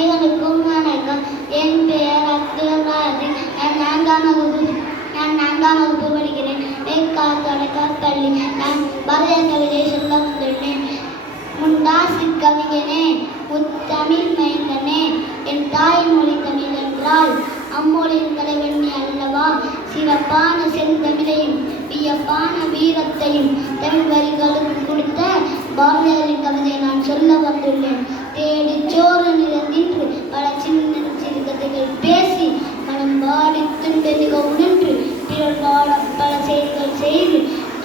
அனைவருக்கும் வணக்கம். என் பெயர் அப்துல் ராஜிக். நான் 4ஆம் வகுப்பு படிக்கிறேன். தொடக்கப்பள்ளி. நான் பாரதிய கவிதை சொல்ல வந்துள்ளேன். முண்டாசு கவிஞனே, முத்தமிழ் மைந்தனே, என் தாய்மொழி தமிழ் என்றால் அம்மொழியின் தலைவன் நீ அல்லவா? சிறப்பான செந்தமிழையும் வியப்பான வீரத்தையும் தமிழ் வரிகளுக்கு கொடுத்த பாரதியாரின் கவிதையை நான் சொல்ல வந்துள்ளேன். தேடி சோறு நிறந்தின்று பல சின்ன சிறு கதைகள் பேசி மனம் வாடி துண்டு மிக உணர்ந்து பிறர் வாழ பல செயல்கள் செய்து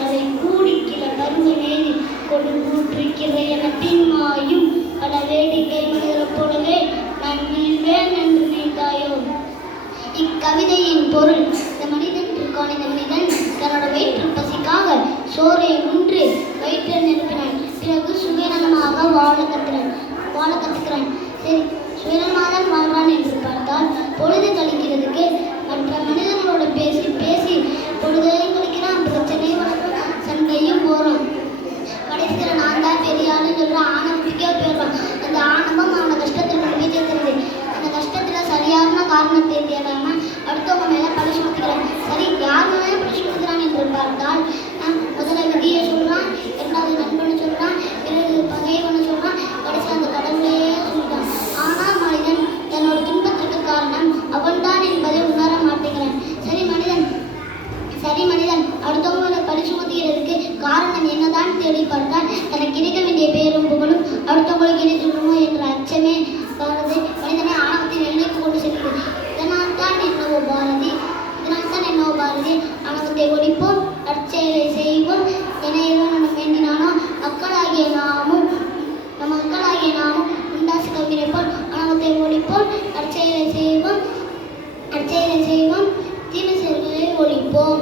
அதை கூடி கிள கருவ நேரி கொடுக்கிற என பின்மாயும் பல வேடிக்கை மனிதர் போலவே நான் வீழ்வேன் என்று நீந்தாயோ. இக்கவிதையின் பொருள், இந்த மனிதன் இருக்கான். இந்த மனிதன் தன்னோட வயிற்று பசிக்காக சோறை உண்டு வயிற்றை நிரப்பினான். பிறகு சுயநலமாக வாழ கற்றுக்கிறான். சரி, சுயநலமாக தான் வாழ்றான் என்று பார்த்தால் பொழுது கழிக்கிறதுக்கு மற்ற மனிதர்களோட பேசி பேசி பொழுதையும் கழிக்கிறான். பிரச்சனை வளர்க்கிறான், சண்டையும் போகிறான். கடைசியில் நான் தான் பெரிய ஆளுன்னு சொல்கிறான். ஆணவத்துக்கே போயிடுறான். அந்த ஆணவம் அவனை கஷ்டத்தில் கொண்டு போய் சேர்க்கிறது. அந்த கஷ்டத்தில் சரியான காரணத்தை தேடாமல் அடுத்தவங்க மேலே பழி சுமத்துக்கிறான். சரி, யார் மேலே பழி சுமத்துக்கிறான் என்று பார்த்தால் முதல்ல விதியை சொல்கிறான், இரண்டாவது நண்பனை சொல்கிறான், பிறகு பகைவனை சொல்கிறான், கடைசி அந்த கடவுளையே சொல்கிறான். ஆனால் மனிதன் தன்னோட துன்பத்திற்கு காரணம் அவன்தான் என்பதை உணர மாட்டேங்கிறான். சரி மனிதன் அடுத்தவங்களை பழி சுமத்துகிறதுக்கு காரணம் என்னதான் தேடி பார்த்தால் தனக்கு கிடைக்க வேண்டிய பேரும் புகழும் அடுத்தவங்களுக்கு கிடைத்துவிடுமோ என்ற அச்சமே மனிதனை ஆணவத்தின் எல்லைக்கு கொண்டு செல்கிறது. இதனால் தான் என்னவோ பாரதி ஆணவத்தை ஒழிப்போம், நற்செயலை செய்வோம் என இறைவன் வேண்டினானோ மக்களாகிய நாமும் முண்டாசு கவிதை போல் ஆணவத்தை ஒழிப்போம், நற்செயலை செய்வோம், தீமை செயல்களை ஒழிப்போம்.